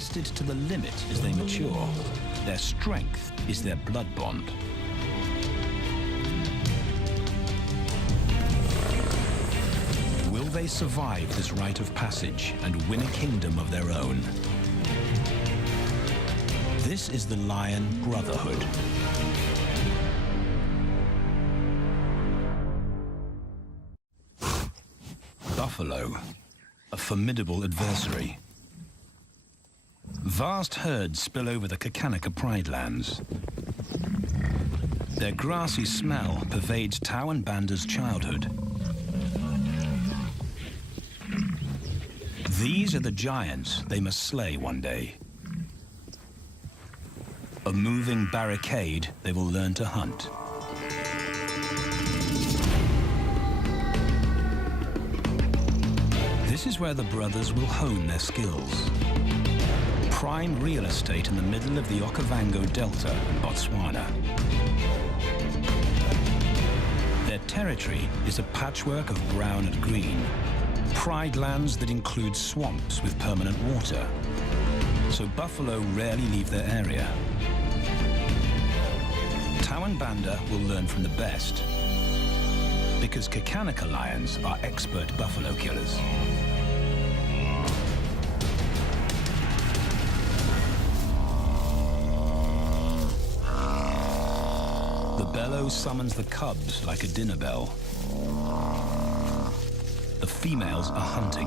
tested to the limit as they mature. Their strength is their blood bond. Will they survive this rite of passage and win a kingdom of their own? This is the Lion Brotherhood. Buffalo, a formidable adversary. Vast herds spill over the Kakanika Pride lands. Their grassy smell pervades Tawan Banda's childhood. These are the giants they must slay one day. A moving barricade they will learn to hunt. This is where the brothers will hone their skills. Prime real estate in the middle of the Okavango Delta in Botswana. Their territory is a patchwork of brown and green. Pride lands that include swamps with permanent water. So buffalo rarely leave their area. Tawan Banda will learn from the best, because Kakanika lions are expert buffalo killers. The bellow summons the cubs like a dinner bell. The females are hunting.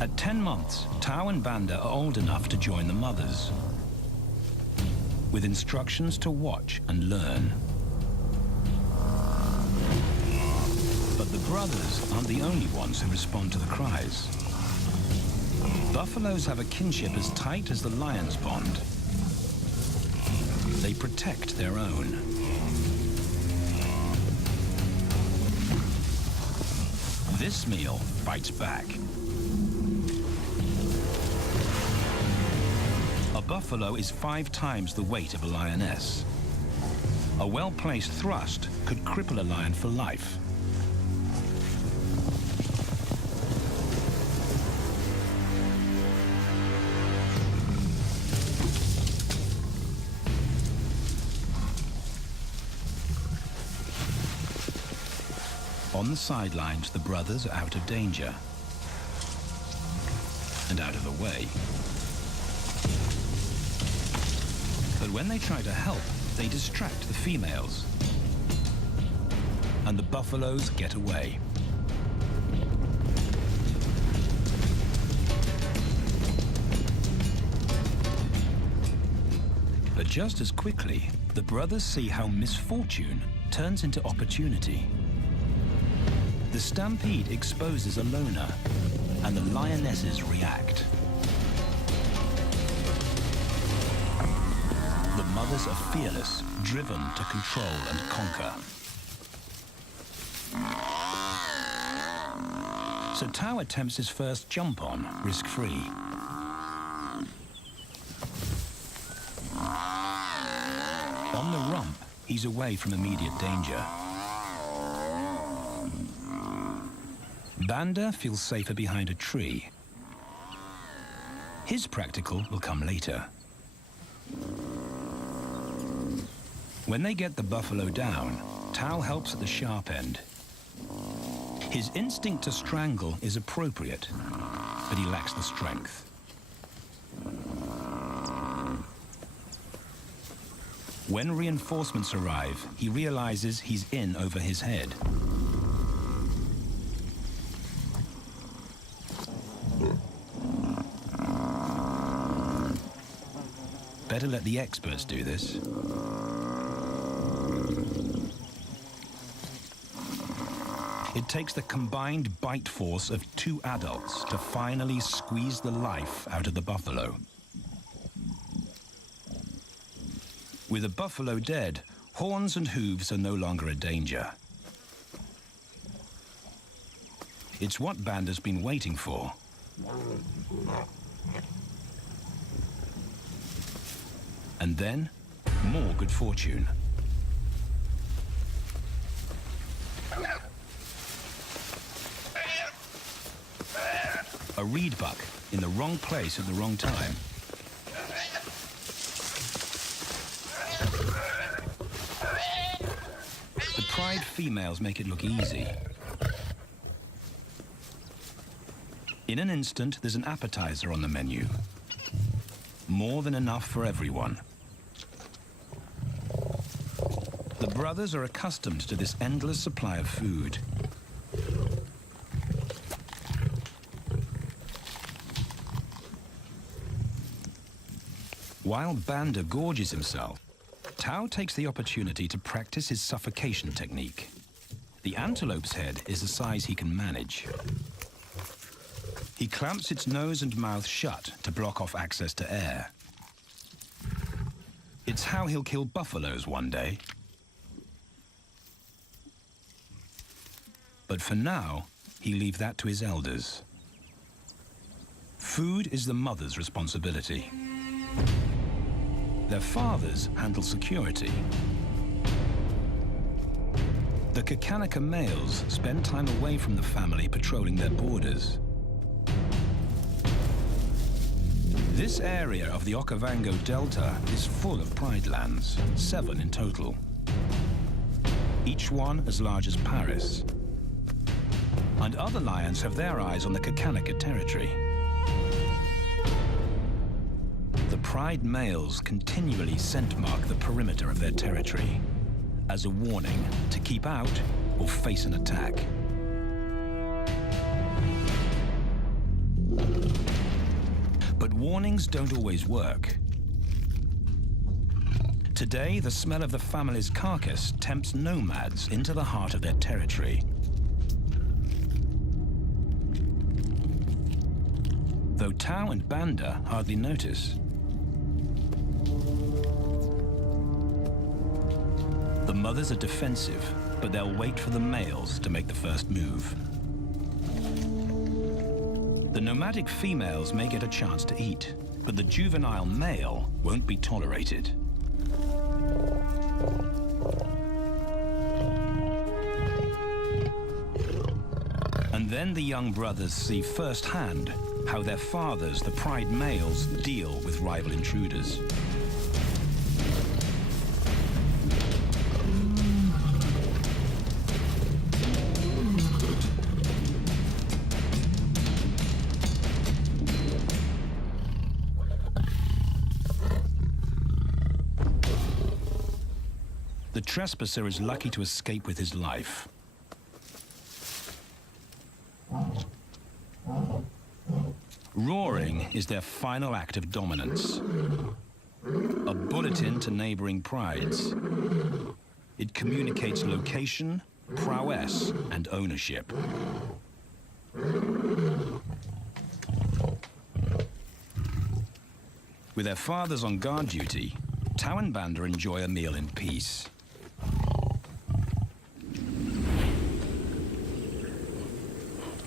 At 10 months, Tawan Banda are old enough to join the mothers, with instructions to watch and learn. But the brothers aren't the only ones who respond to the cries. Buffaloes have a kinship as tight as the lion's bond. They protect their own. This meal fights back. A buffalo is 5 times the weight of a lioness. A well-placed thrust could cripple a lion for life. On the sidelines, the brothers are out of danger and out of the way. But when they try to help, they distract the females, and the buffaloes get away. But just as quickly, the brothers see how misfortune turns into opportunity. The stampede exposes a loner, and the lionesses react. The mothers are fearless, driven to control and conquer. So Tao attempts his first jump on, risk-free. On the rump, he's away from immediate danger. Banda feels safer behind a tree. His practical will come later. When they get the buffalo down, Tao helps at the sharp end. His instinct to strangle is appropriate, but he lacks the strength. When reinforcements arrive, he realizes he's in over his head. Better let the experts do this. It takes the combined bite force of 2 adults to finally squeeze the life out of the buffalo. With a buffalo dead, horns and hooves are no longer a danger. It's what Banda's been waiting for. And then, more good fortune. A reed buck in the wrong place at the wrong time. The pride females make it look easy. In an instant, there's an appetizer on the menu. More than enough for everyone. The brothers are accustomed to this endless supply of food. While Banda gorges himself, Tao takes the opportunity to practice his suffocation technique. The antelope's head is the size he can manage. He clamps its nose and mouth shut to block off access to air. It's how he'll kill buffaloes one day. But for now, he leaves that to his elders. Food is the mother's responsibility. Their fathers handle security. The Kakanika males spend time away from the family patrolling their borders. This area of the Okavango Delta is full of pride lands, 7 in total. Each one as large as Paris. And other lions have their eyes on the Kakanika territory. The pride males continually scent mark the perimeter of their territory as a warning to keep out or face an attack. But warnings don't always work. Today, the smell of the family's carcass tempts nomads into the heart of their territory. Though Tao and Banda hardly notice. The mothers are defensive, but they'll wait for the males to make the first move. The nomadic females may get a chance to eat, but the juvenile male won't be tolerated. And then the young brothers see firsthand how their fathers, the pride males, deal with rival intruders. The trespasser is lucky to escape with his life. Roaring is their final act of dominance. A bulletin to neighboring prides. It communicates location, prowess, and ownership. With their fathers on guard duty, Tao and Banda enjoy a meal in peace.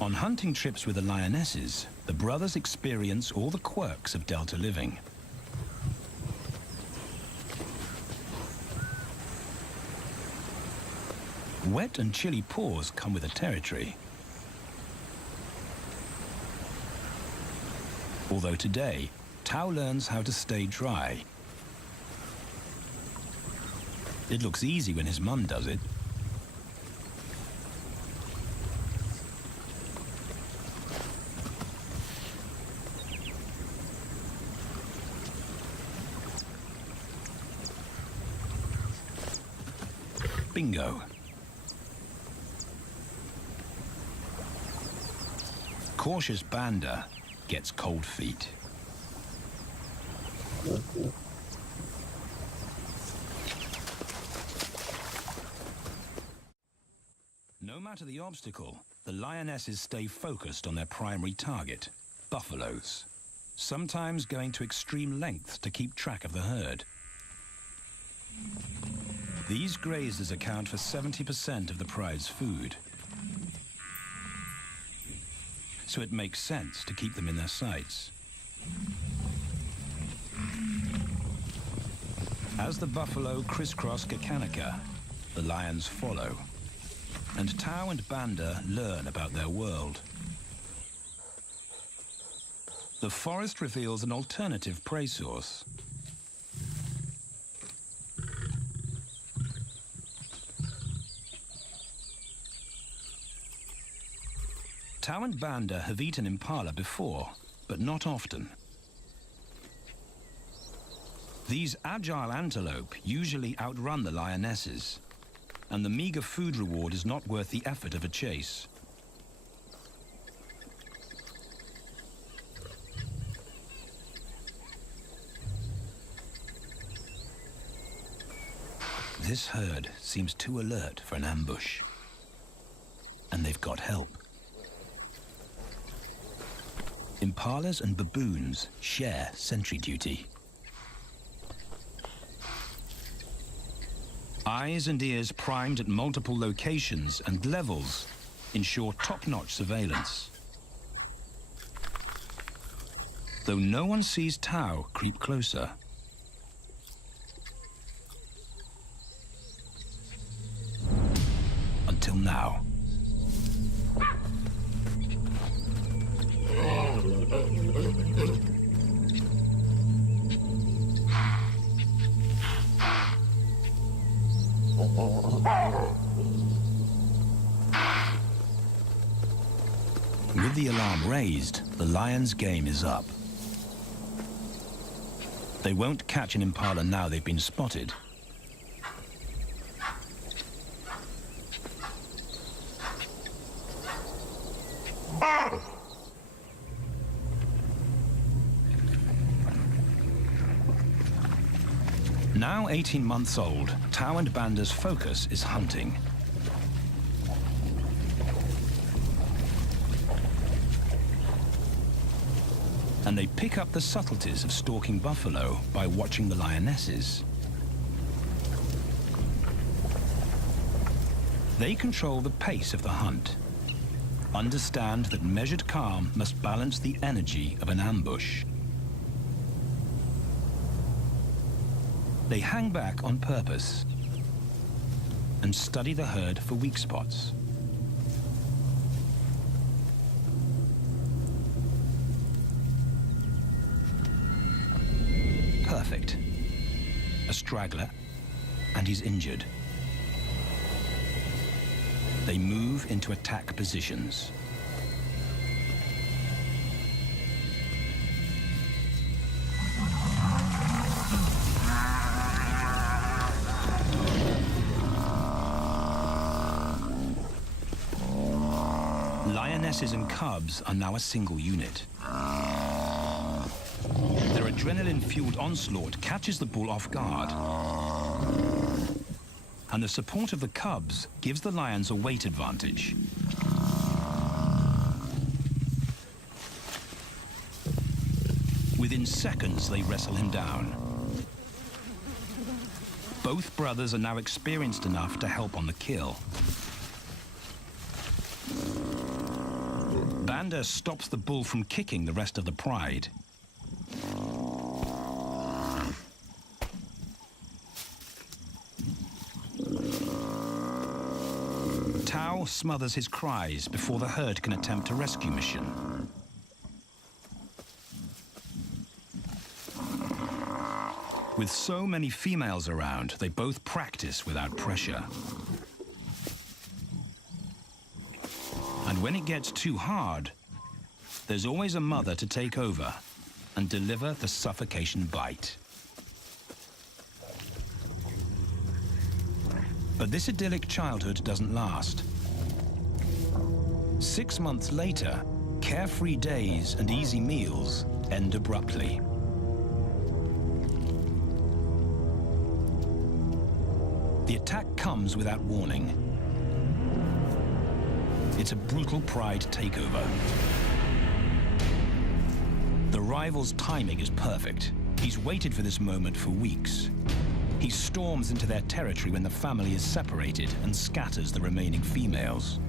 On hunting trips with the lionesses, the brothers experience all the quirks of Delta living. Wet and chilly paws come with the territory. Although today, Tao learns how to stay dry. It looks easy when his mum does it. Bingo. Cautious Banda gets cold feet. No matter the obstacle, the lionesses stay focused on their primary target, buffaloes, sometimes going to extreme lengths to keep track of the herd. These grazers account for 70% of the pride's food. So it makes sense to keep them in their sights. As the buffalo crisscross Kakanika, the lions follow. And Tao and Banda learn about their world. The forest reveals an alternative prey source. Tao and Banda have eaten impala before, but not often. These agile antelope usually outrun the lionesses, and the meager food reward is not worth the effort of a chase. This herd seems too alert for an ambush, and they've got help. Impalas and baboons share sentry duty. Eyes and ears primed at multiple locations and levels ensure top-notch surveillance. Though no one sees Tao creep closer. Until now. With the alarm raised, the lion's game is up. They won't catch an impala now they've been spotted. Now 18 months old, Tao and Banda's focus is hunting. And they pick up the subtleties of stalking buffalo by watching the lionesses. They control the pace of the hunt, understand that measured calm must balance the energy of an ambush. They hang back on purpose and study the herd for weak spots. Perfect. A straggler, and he's injured. They move into attack positions. Lionesses and cubs are now a single unit. Their adrenaline-fueled onslaught catches the bull off guard. And the support of the cubs gives the lions a weight advantage. Within seconds, they wrestle him down. Both brothers are now experienced enough to help on the kill. Banda stops the bull from kicking the rest of the pride. Tao smothers his cries before the herd can attempt a rescue mission. With so many females around, they both practice without pressure. And when it gets too hard, there's always a mother to take over and deliver the suffocation bite. But this idyllic childhood doesn't last. 6 months later, carefree days and easy meals end abruptly. The attack comes without warning. It's a brutal pride takeover. The rival's timing is perfect. He's waited for this moment for weeks. He storms into their territory when the family is separated and scatters the remaining females.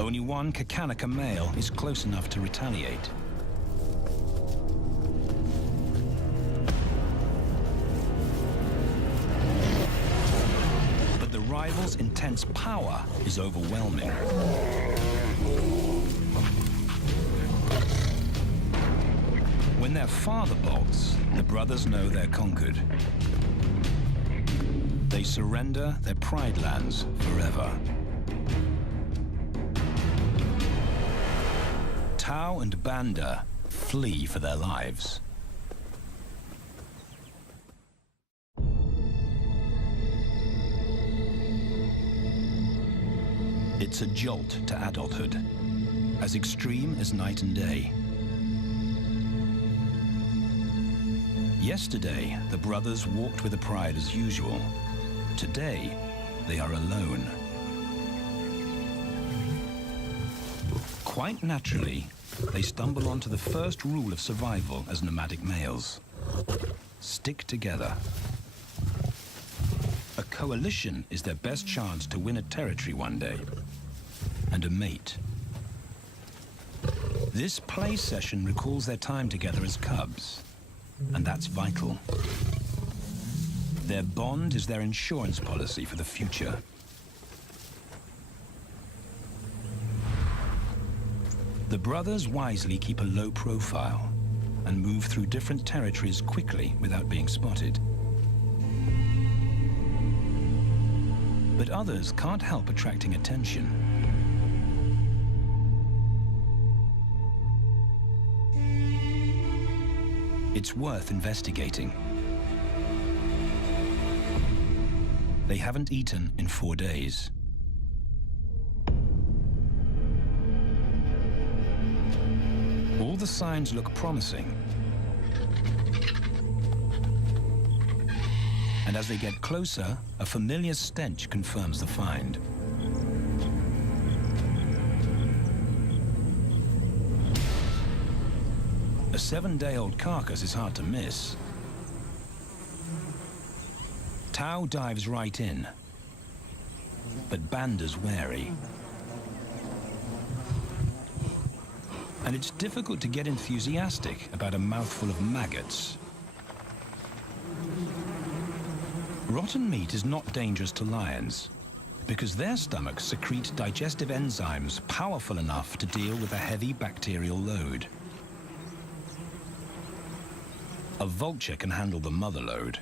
Only one Kakanaka male is close enough to retaliate. survival's intense power is overwhelming. When their father bolts, the brothers know they're conquered. They surrender their pride lands forever. Tao and Banda flee for their lives. It's a jolt to adulthood, as extreme as night and day. Yesterday, the brothers walked with a pride as usual. Today, they are alone. Quite naturally, they stumble onto the first rule of survival as nomadic males. Stick together. A coalition is their best chance to win a territory one day, and a mate. This play session recalls their time together as cubs, and that's vital. Their bond is their insurance policy for the future. The brothers wisely keep a low profile and move through different territories quickly without being spotted. But others can't help attracting attention. It's worth investigating. They haven't eaten in 4 days. All the signs look promising. And as they get closer, a familiar stench confirms the find. A 7-day-old carcass is hard to miss. Tao dives right in, but Banda's wary. And it's difficult to get enthusiastic about a mouthful of maggots. Rotten meat is not dangerous to lions, because their stomachs secrete digestive enzymes powerful enough to deal with a heavy bacterial load. A vulture can handle the mother load.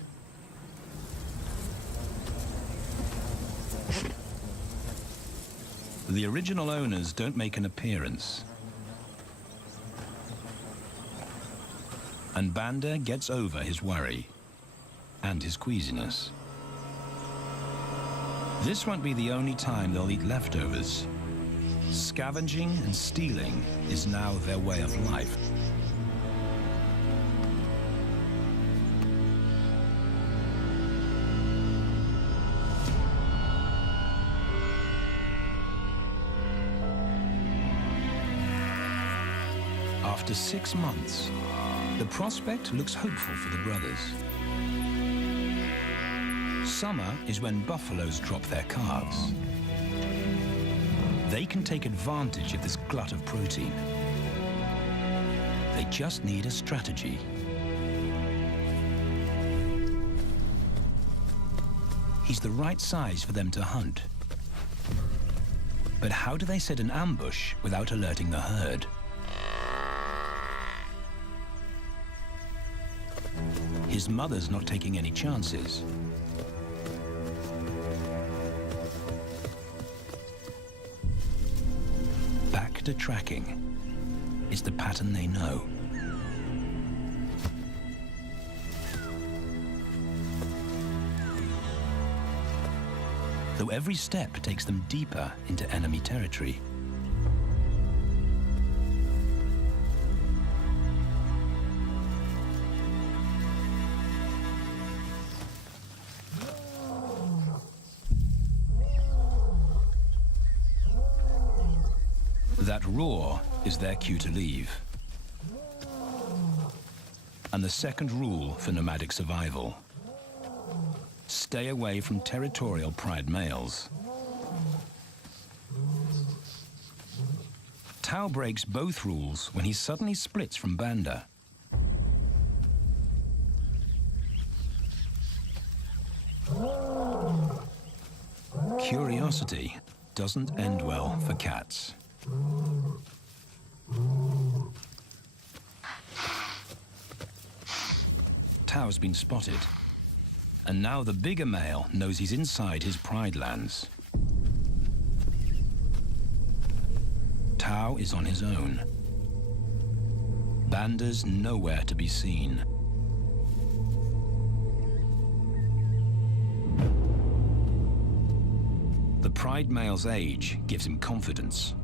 The original owners don't make an appearance. And Banda gets over his worry and his queasiness. This won't be the only time they'll eat leftovers. Scavenging and stealing is now their way of life. After 6 months, the prospect looks hopeful for the brothers. Summer is when buffaloes drop their calves. They can take advantage of this glut of protein. They just need a strategy. He's the right size for them to hunt. But how do they set an ambush without alerting the herd? His mother's not taking any chances. Back to tracking is the pattern they know. Though every step takes them deeper into enemy territory. That roar is their cue to leave. And the second rule for nomadic survival: stay away from territorial pride males. Tao breaks both rules when he suddenly splits from Banda. Curiosity doesn't end well for cats. Tao's been spotted, and now the bigger male knows he's inside his pride lands. Tao is on his own. Banda's nowhere to be seen. The pride male's age gives him confidence.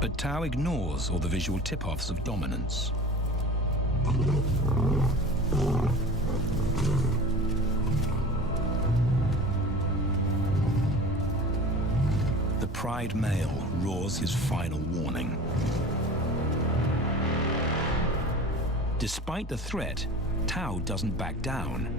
But Tao ignores all the visual tip-offs of dominance. The pride male roars his final warning. Despite the threat, Tao doesn't back down.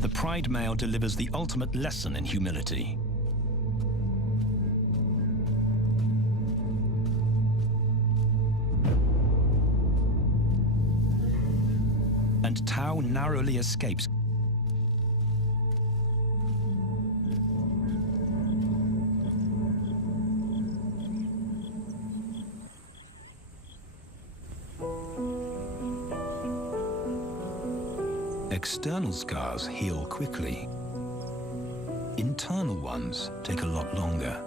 The pride male delivers the ultimate lesson in humility. And Tao narrowly escapes. External scars heal quickly. Internal ones take a lot longer.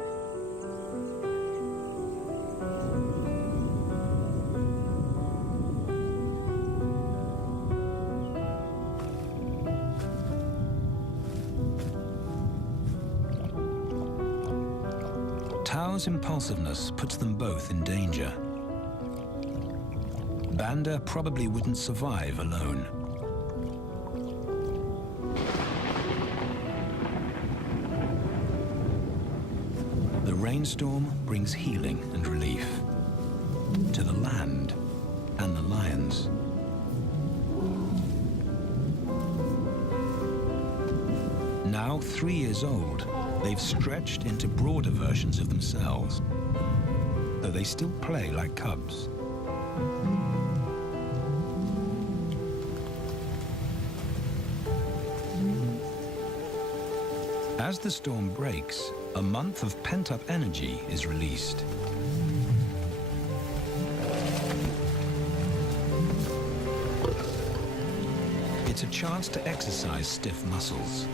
Tao's impulsiveness puts them both in danger. Banda probably wouldn't survive alone. The rainstorm brings healing and relief to the land and the lions. Now 3 years old, they've stretched into broader versions of themselves, though they still play like cubs. As the storm breaks, a month of pent-up energy is released. It's a chance to exercise stiff muscles.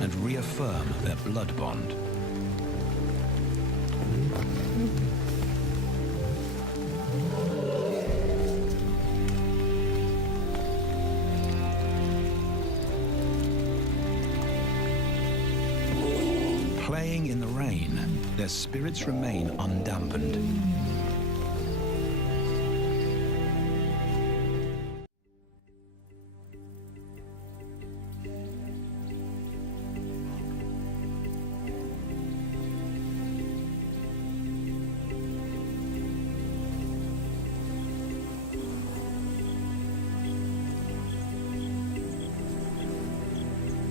And reaffirm their blood bond. Playing in the rain, their spirits remain undampened.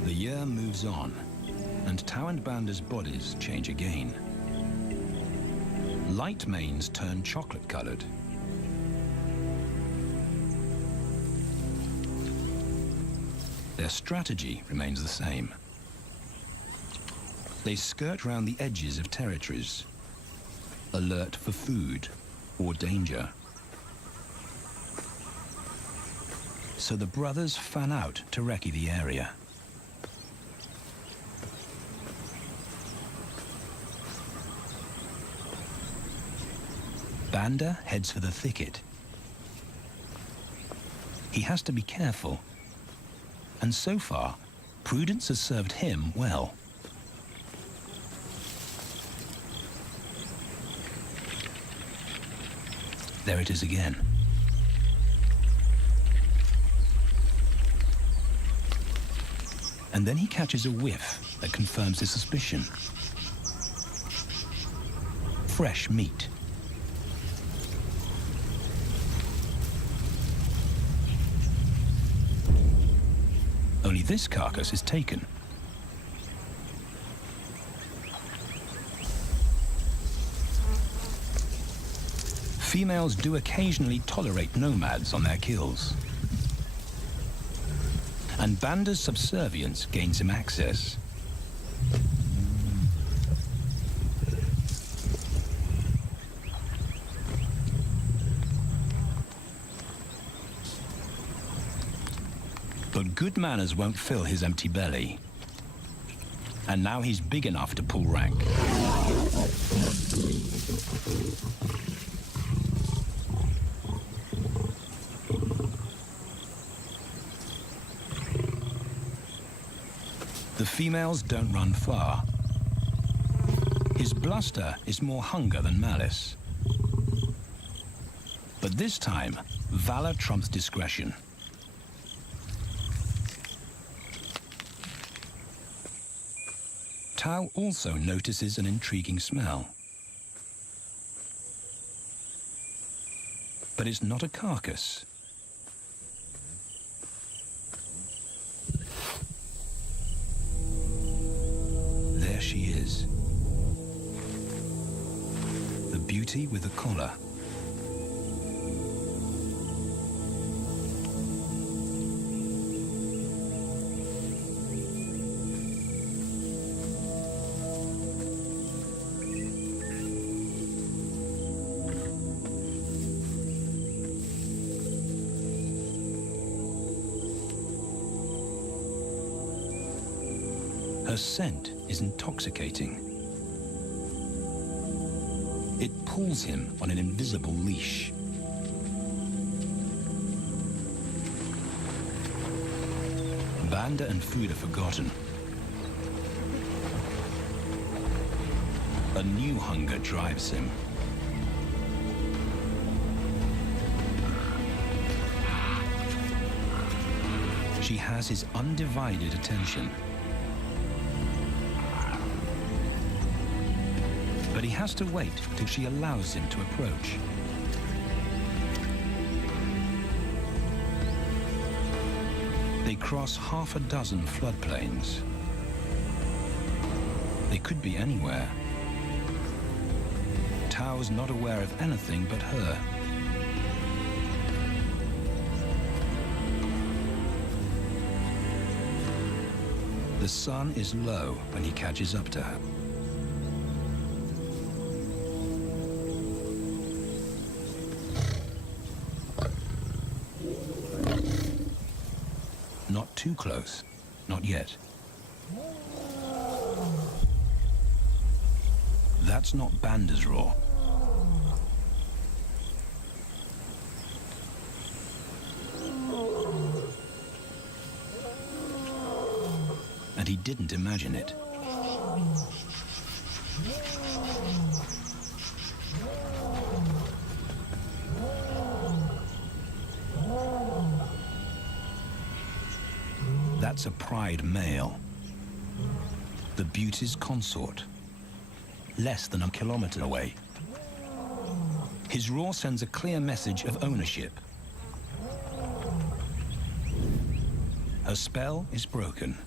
The year moves on, and Tao and Banda's bodies change again. Light manes turn chocolate-colored. Their strategy remains the same. They skirt round the edges of territories, alert for food or danger. So the brothers fan out to recce the area. Banda heads for the thicket. He has to be careful, and so far, prudence has served him well. There it is again. And then he catches a whiff that confirms his suspicion. Fresh meat. Only this carcass is taken. Females do occasionally tolerate nomads on their kills. And Banda's subservience gains him access. But good manners won't fill his empty belly. And now he's big enough to pull rank. The females don't run far. His bluster is more hunger than malice. But this time, valor trumps discretion. Tao also notices an intriguing smell. But it's not a carcass. There she is. The beauty with a collar. Her scent is intoxicating. It pulls him on an invisible leash. Banda and food are forgotten. A new hunger drives him. She has his undivided attention. But he has to wait till she allows him to approach. They cross half a dozen floodplains. They could be anywhere. Tao's not aware of anything but her. The sun is low when he catches up to her. Not too close, not yet. That's not Banda's roar. And he didn't imagine it. That's a pride male. The beauty's consort. Less than a kilometer away. His roar sends a clear message of ownership. Her spell is broken.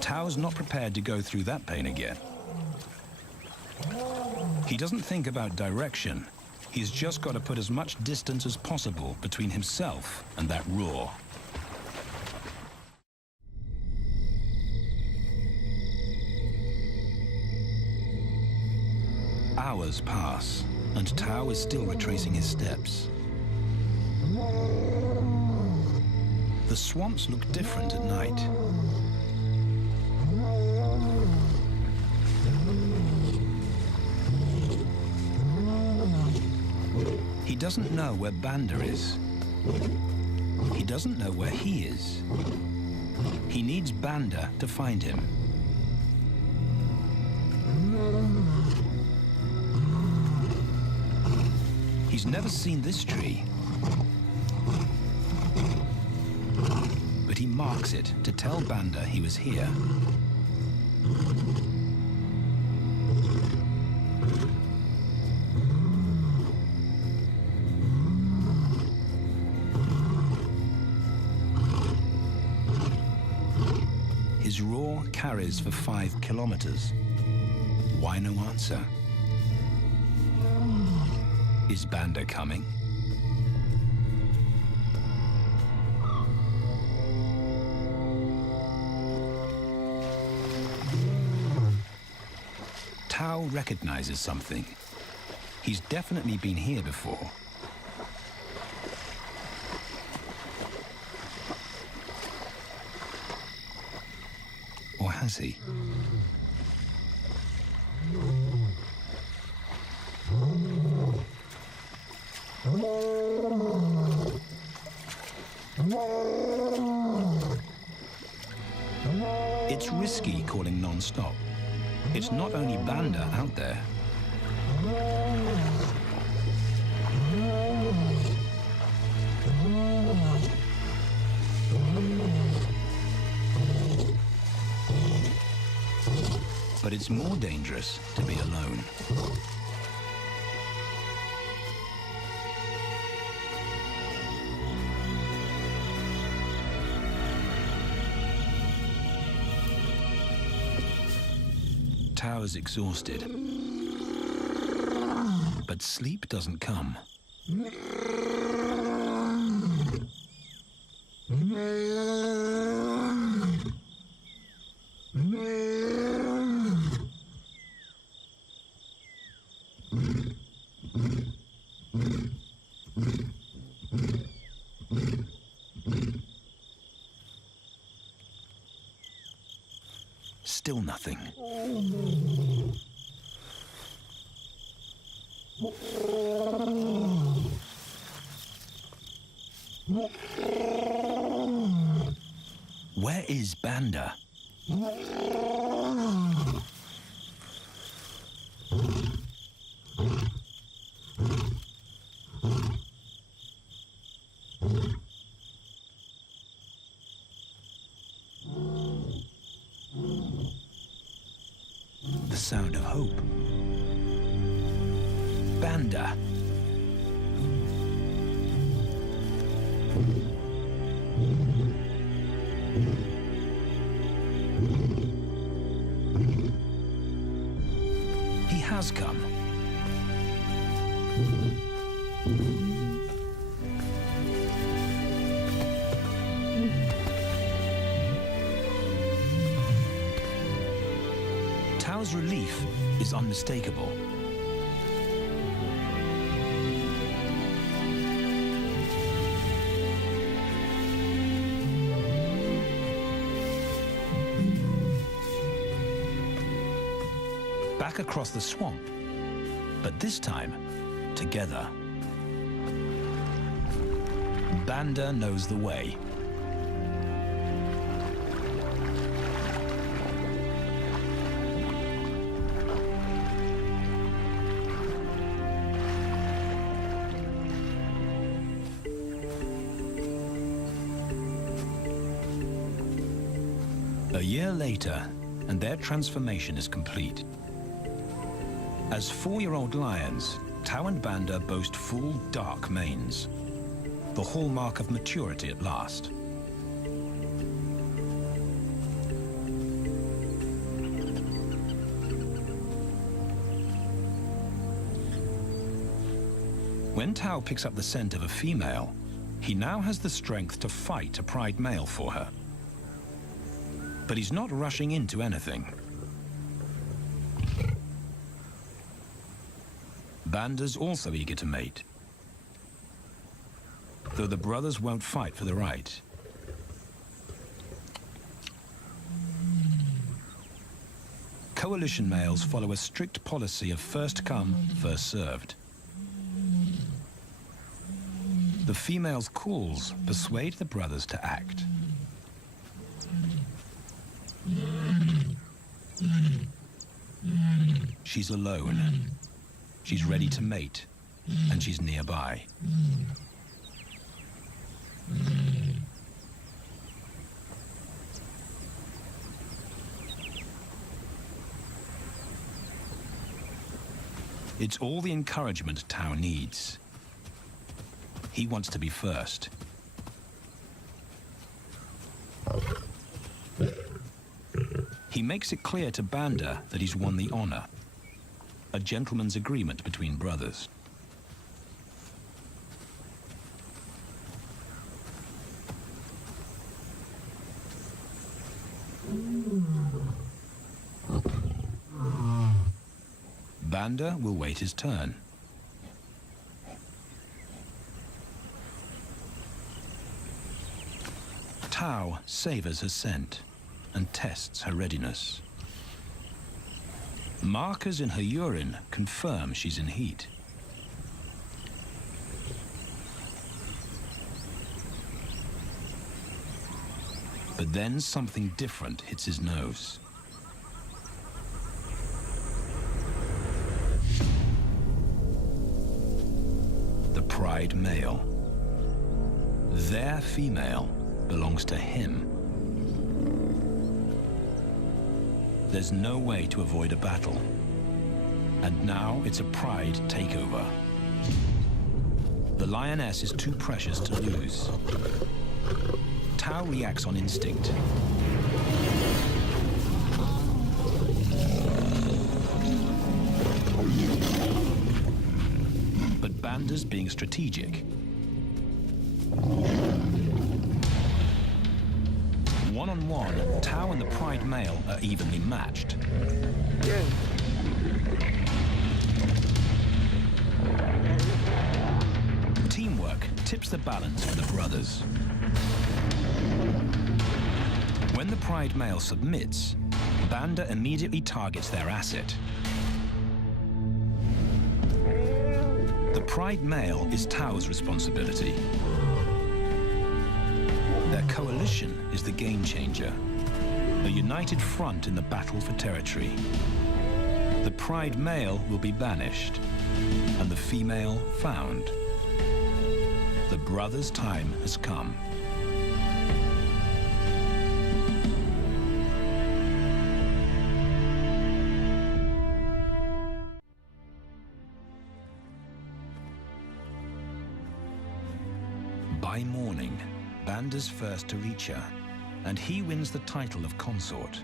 Tao's not prepared to go through that pain again. He doesn't think about direction. He's just got to put as much distance as possible between himself and that roar. Hours pass, and Tao is still retracing his steps. The swamps look different at night. He doesn't know where Banda is. He doesn't know where he is. He needs Banda to find him. He's never seen this tree. But he marks it to tell Banda he was here. carries for 5 kilometers. Why no answer? Is Banda coming? Tao recognizes something. He's definitely been here before. Or has he? It's risky calling non-stop. It's not only Banda out there. But it's more dangerous to be alone. Tao is exhausted, but sleep doesn't come. Still nothing. Where is Banda? The sound of hope. Banda. He has come. Tao's relief is unmistakable. Back across the swamp, but this time, together. Banda knows the way. A year later, and their transformation is complete. As 4-year-old lions, Tao and Banda boast full, dark manes, the hallmark of maturity at last. When Tao picks up the scent of a female, he now has the strength to fight a pride male for her. But he's not rushing into anything. Banda's also eager to mate, though the brothers won't fight for the right. Coalition males follow a strict policy of first come, first served. The female's calls persuade the brothers to act. She's alone. She's ready to mate, and she's nearby. It's all the encouragement Tao needs. He wants to be first. He He makes it clear to Banda that he's won the honor, a gentleman's agreement between brothers. Banda will wait his turn. Tao savors her scent and tests her readiness. Markers in her urine confirm she's in heat. But then something different hits his nose. The pride male. Their female belongs to him. There's no way to avoid a battle. And now it's a pride takeover. The lioness is too precious to lose. Tao reacts on instinct. But Banda's being strategic. One-on-one, Tao and the pride male are evenly matched. Teamwork tips the balance for the brothers. When the pride male submits, Banda immediately targets their asset. The pride male is Tao's responsibility. Their coalition is the game changer, a united front in the battle for territory. The pride male will be banished, and the female found. The brothers' time has come. By morning, Banda's first to reach her, and he wins the title of consort.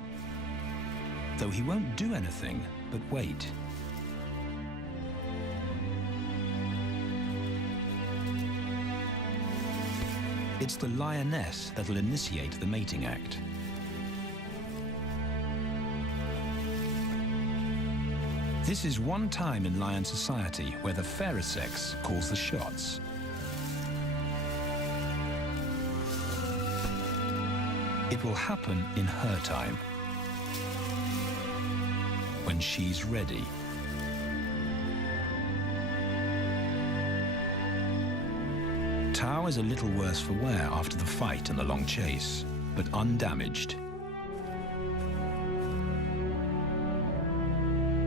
Though he won't do anything but wait. It's the lioness that'll initiate the mating act. This is one time in lion society where the fairer sex calls the shots. It will happen in her time, when she's ready. Tao is a little worse for wear after the fight and the long chase, but undamaged.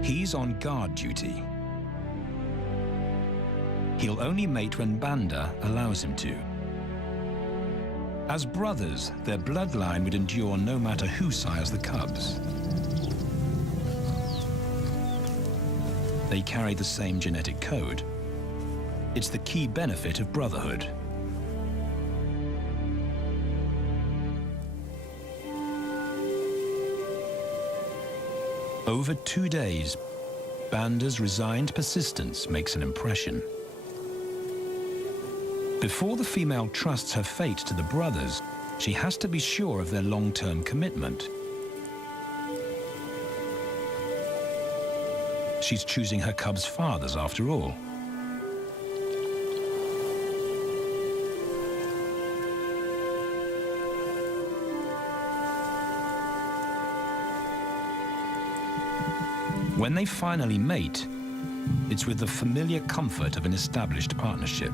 He's on guard duty. He'll only mate when Banda allows him to. As brothers, their bloodline would endure no matter who sires the cubs. They carry the same genetic code. It's the key benefit of brotherhood. Over 2 days, Banda's resigned persistence makes an impression. Before the female trusts her fate to the brothers, she has to be sure of their long-term commitment. She's choosing her cubs' fathers after all. When they finally mate, it's with the familiar comfort of an established partnership.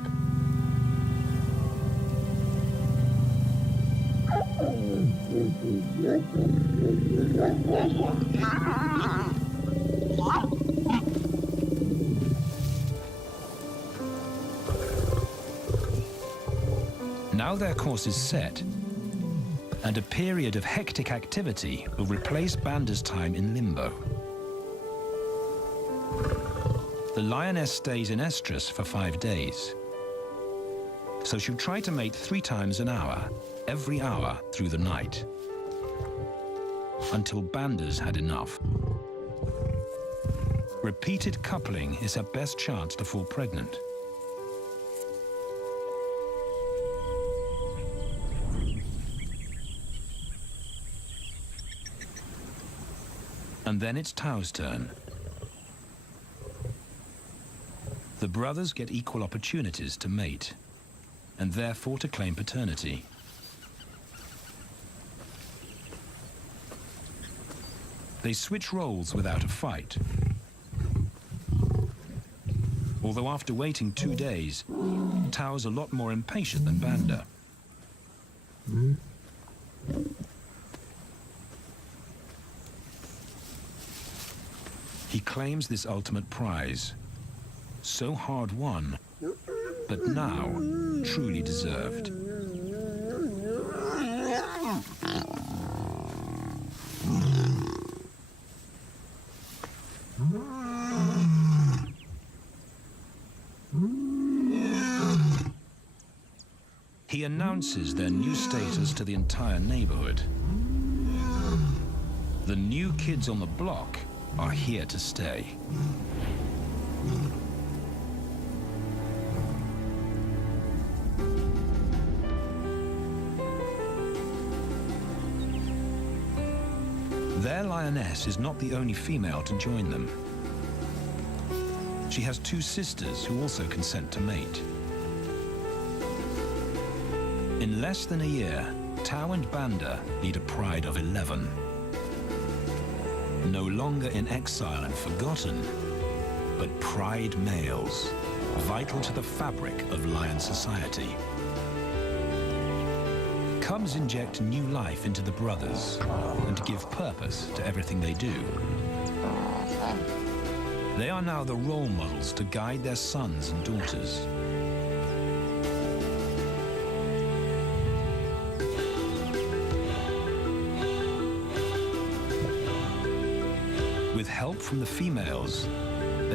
Now their course is set, and a period of hectic activity will replace Banda's time in limbo. The lioness stays in estrus for 5 days, so she'll try to mate 3 times an hour, every hour through the night. until Banda's had enough. Repeated coupling is her best chance to fall pregnant. And then it's Tau's turn. The brothers get equal opportunities to mate, and therefore to claim paternity. They switch roles without a fight. Although after waiting 2 days, Tau's a lot more impatient than Banda. He claims this ultimate prize, so hard won, but now truly deserved. He announces their new status to the entire neighborhood. The new kids on the block are here to stay. Their lioness is not the only female to join them. She has 2 sisters who also consent to mate. In less than a year, Tau and Banda lead a pride of 11. No longer in exile and forgotten, but pride males, vital to the fabric of lion society. Cubs inject new life into the brothers and give purpose to everything they do. They are now the role models to guide their sons and daughters. With help from the females,